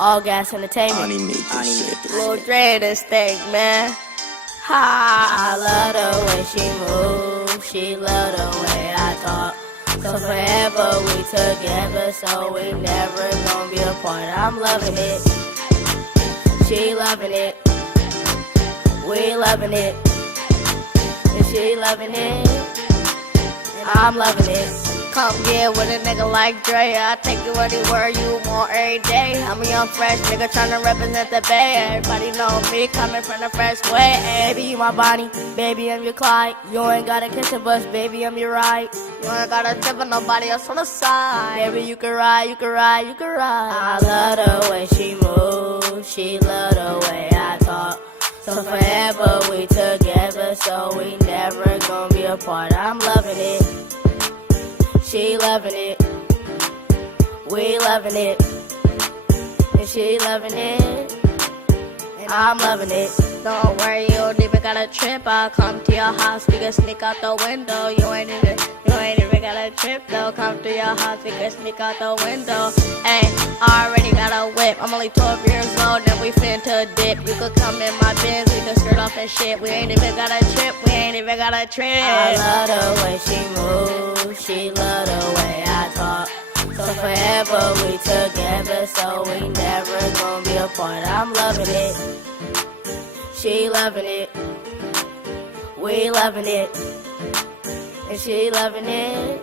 All Gas Entertainment. Toni made this shit. Lil Dre in this thing, man. Ha! I love the way she moves. She love the way I talk. So forever we together, so we never gonna be apart. I'm loving it. She loving it. We loving it. And she loving it. And I'm loving it. Come get with a nigga like Dre. I take you anywhere you want every day. I'm a young fresh nigga tryna represent the Bay. Everybody know me coming from the fresh way. Baby, you my Bonnie, baby, I'm your Clyde. You ain't gotta kiss a bus, baby, I'm your ride. You ain't gotta tip on nobody else on the side. Baby, you can ride, you can ride, you can ride. I love the way she moves, she love the way I talk. So forever we together, so we never gonna be apart. I'm loving it. She loving it, we loving it, and she loving it, and I'm loving it. Don't worry, you don't even gotta trip. I'll come to your house, we can sneak out the window. You ain't even gotta trip though. Come to your house, we can sneak out the window. Hey, I already got a whip. I'm only 12 years old, and we finna dip. You could come in my Benz, we can skirt off and shit. We ain't even gotta trip, we ain't even gotta trip. I love the way she moves, she love the way I talk. So forever we together, so we never gonna be apart. I'm loving it. She loving it, we loving it, and she loving it,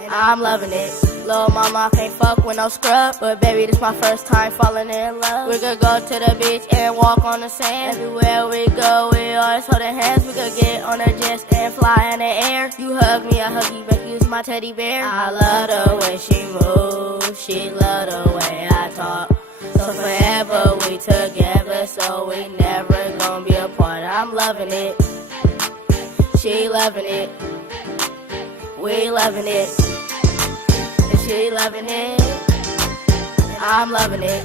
and I'm loving it. Lil' mama, I can't fuck with no scrub, but baby, this my first time falling in love. We could go to the beach and walk on the sand. Everywhere we go, we always holding hands. We could get on a jet and fly in the air. You hug me, I hug you back, you's my teddy bear. I love the way she moves, she love the way I talk. So forever we together, so we never gonna be apart. I'm loving it. She loving it. We loving it. And she loving it. And I'm loving it.